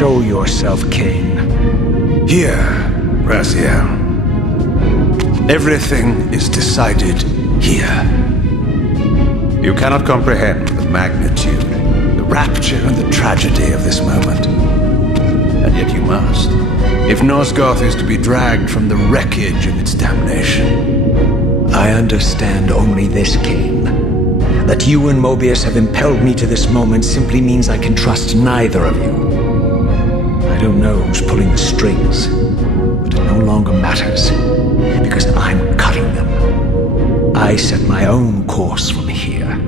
Show yourself, Cain. Here, Raziel. Everything is decided here. You cannot comprehend the magnitude, the rapture and the tragedy of this moment. And yet you must, if Nosgoth is to be dragged from the wreckage of its damnation. I understand only this, Cain. That you and Mobius have impelled me to this moment simply means I can trust neither of you. I don't know who's pulling the strings, but it no longer matters, because I'm cutting them. I set my own course from here.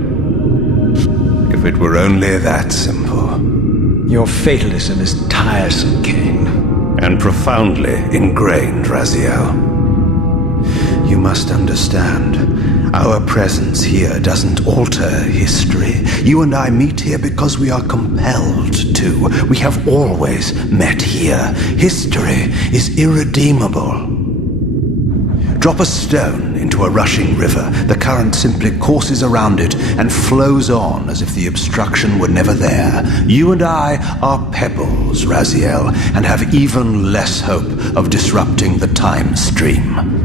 If it were only that simple. Your fatalism is tiresome, Cain. And profoundly ingrained, Raziel. You must understand, our presence here doesn't alter history. You and I meet here because we are compelled to. We have always met here. History is irredeemable. Drop a stone into a rushing river. The current simply courses around it and flows on as if the obstruction were never there. You and I are pebbles, Raziel, and have even less hope of disrupting the time stream.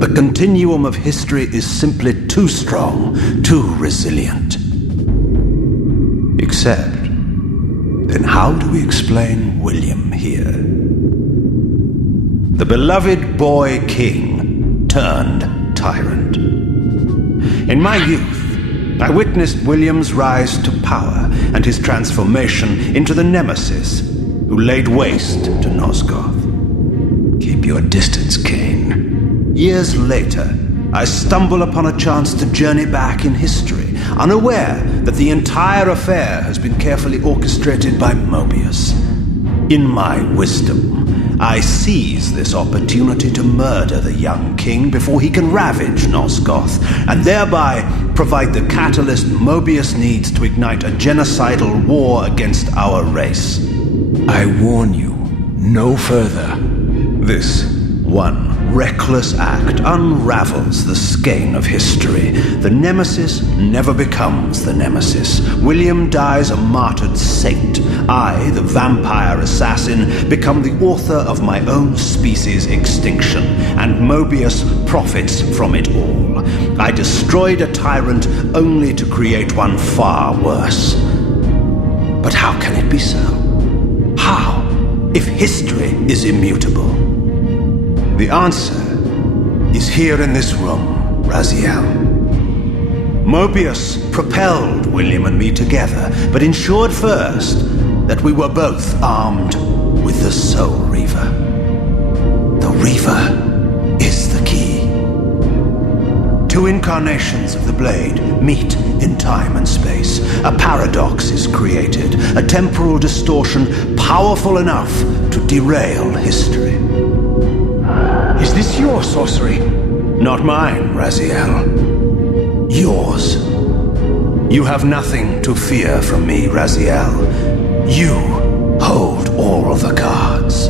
The continuum of history is simply too strong, too resilient. Except, then how do we explain William here? The beloved boy king turned tyrant. In my youth, I witnessed William's rise to power and his transformation into the nemesis who laid waste to Nosgoth. Keep your distance, Cain. Years later, I stumble upon a chance to journey back in history, unaware that the entire affair has been carefully orchestrated by Mobius. In my wisdom, I seize this opportunity to murder the young king before he can ravage Nosgoth, and thereby provide the catalyst Mobius needs to ignite a genocidal war against our race. I warn you, no further. This one reckless act unravels the skein of history. The nemesis never becomes the nemesis. William dies a martyred saint. I, the vampire assassin, become the author of my own species' extinction, and Mobius profits from it all. I destroyed a tyrant only to create one far worse. But how can it be so? How, if history is immutable? The answer is here in this room, Raziel. Mobius propelled William and me together, but ensured first that we were both armed with the Soul Reaver. The Reaver is the key. Two incarnations of the blade meet in time and space. A paradox is created, a temporal distortion powerful enough to derail history. Is this your sorcery? Not mine, Raziel. Yours. You have nothing to fear from me, Raziel. You hold all the cards.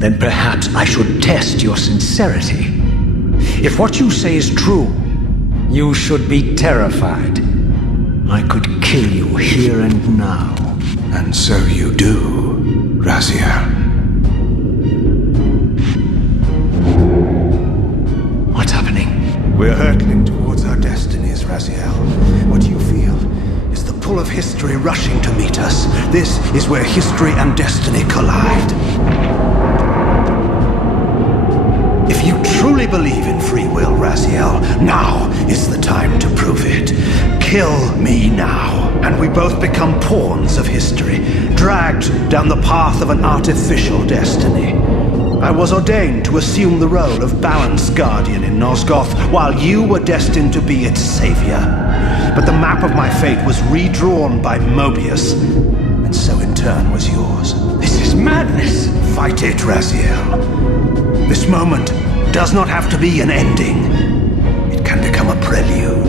Then perhaps I should test your sincerity. If what you say is true, you should be terrified. I could kill you here and now. And so you do, Raziel. What's happening? We're hurtling towards our destinies, Raziel. What you feel is the pull of history rushing to meet us. This is where history and destiny collide. If you truly believe in free will, Raziel, now is the time to prove it. Kill me now, and we both become pawns of history, dragged down the path of an artificial destiny. I was ordained to assume the role of balanced guardian in Nosgoth, while you were destined to be its savior. But the map of my fate was redrawn by Mobius, and so in turn was yours. This is madness! Fight it, Raziel. This moment does not have to be an ending. It can become a prelude.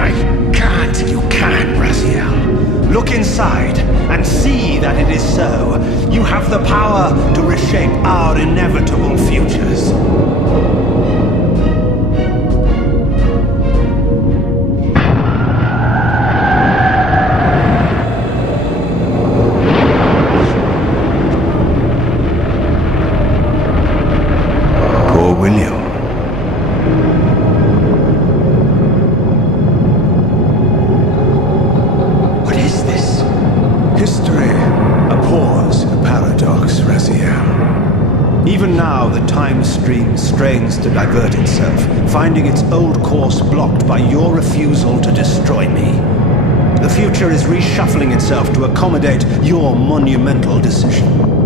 I can't. You can, Raziel. Look inside and see that it is so. You have the power to reshape our inevitable futures. William. What is this? History, a pause, a paradox, Raziel. Even now, the time stream strains to divert itself, finding its old course blocked by your refusal to destroy me. The future is reshuffling itself to accommodate your monumental decision.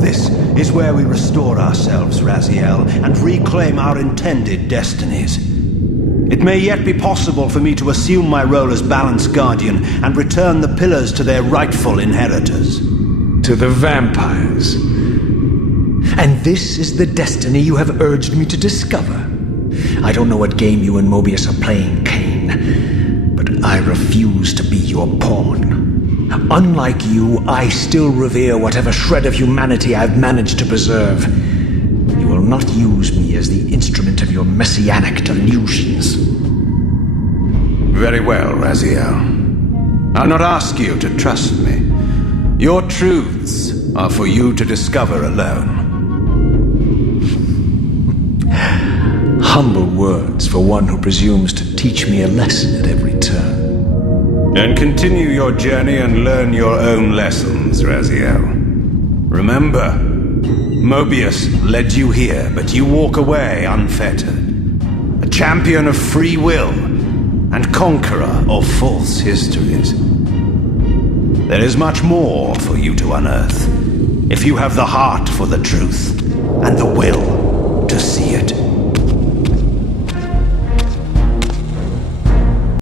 This is where we restore ourselves, Raziel, and reclaim our intended destinies. It may yet be possible for me to assume my role as Balance Guardian and return the pillars to their rightful inheritors. To the vampires. And this is the destiny you have urged me to discover. I don't know what game you and Mobius are playing, Kane, but I refuse to be your pawn. Unlike you, I still revere whatever shred of humanity I've managed to preserve. You will not use me as the instrument of your messianic delusions. Very well, Raziel. I'll not ask you to trust me. Your truths are for you to discover alone. Humble words for one who presumes to teach me a lesson at every turn. Then continue your journey and learn your own lessons, Raziel. Remember, Mobius led you here, but you walk away unfettered. A champion of free will and conqueror of false histories. There is much more for you to unearth, if you have the heart for the truth and the will